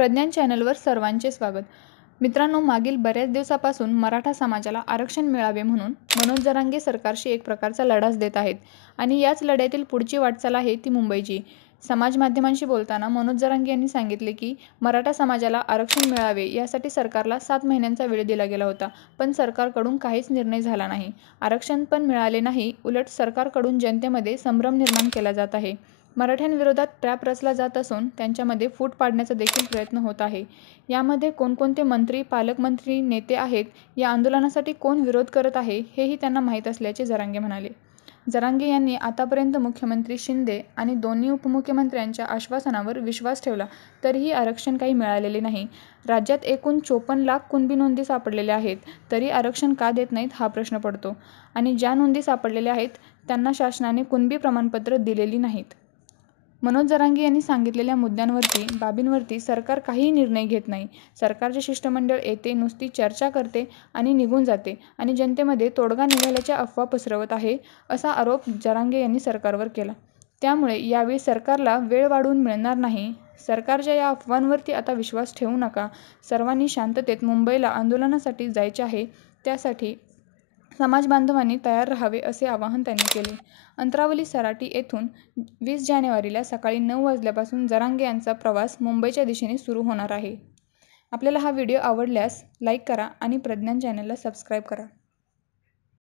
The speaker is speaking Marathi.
प्रज्ञान चॅनलवर सर्वांचे स्वागत। मित्रांनो, मागील बऱ्याच दिवसापासून मराठा समाजाला आरक्षण मिळावे म्हणून मनोज जरांगे सरकारशी एक प्रकारचा लढाच देत आहेत आणि याच लढ्यातील पुढची वाटचाल आहे ती मुंबईची। समाज माध्यमांशी बोलताना मनोज जरांगे यांनी सांगितले की मराठा समाजाला आरक्षण मिळावे यासाठी सरकारला 7 महिन्यांचा वेळ दिला गेला होता, पण सरकारकडून काहीच निर्णय झाला नाही। आरक्षण पण मिळाले नाही, उलट सरकारकडून जनतेमध्ये संभ्रम निर्माण केला जात आहे। मराठ्यांविरोधात ट्रॅप रचला जात असून त्यांच्यामध्ये फूट पाडण्याचा देखील प्रयत्न होत आहे। यामध्ये कोणकोणते मंत्री, पालकमंत्री, नेते आहेत, या आंदोलनासाठी कोण विरोध करत आहे हेही त्यांना माहीत असल्याचे जरांगे म्हणाले। जरांगे यांनी आतापर्यंत मुख्यमंत्री शिंदे आणि दोन्ही उपमुख्यमंत्र्यांच्या आश्वासनावर विश्वास ठेवला तरीही आरक्षण काही मिळालेले नाही। राज्यात एकूण 54 लाख कुणबी नोंदी सापडलेल्या आहेत, तरी आरक्षण का देत नाहीत हा प्रश्न पडतो आणि ज्या नोंदी सापडलेल्या आहेत त्यांना शासनाने कुणबी प्रमाणपत्र दिलेली नाहीत। मनोज जरांगे यांनी सांगितलेल्या बाबींवरती सरकार काहीही निर्णय घेत नाही। सरकारचे शिष्टमंडळ येते, नुसती चर्चा करते आणि निघून जाते आणि जनतेमध्ये तोडगा निघाल्याच्या अफवा पसरवत आहे, असा आरोप जरांगे यांनी सरकारवर केला। त्यामुळे यावेळी सरकारला वेळ वाढवून मिळणार नाही। सरकारच्या या अफवांवरती आता विश्वास ठेवू नका। सर्वांनी शांततेत मुंबईला आंदोलनासाठी जायचे आहे, त्यासाठी समाज बांधवांनी तयार राहावे असे आवाहन त्यांनी केले। अंतरावली सराटी येथून 20 जानेवारीला सकाळी 9 वाजल्यापासून जरांगे यांचा प्रवास मुंबईच्या दिशेने सुरू होणार आहे। आपल्याला हा व्हिडिओ आवडल्यास लाईक करा आणि प्रज्ञान चॅनलला सबस्क्राईब करा।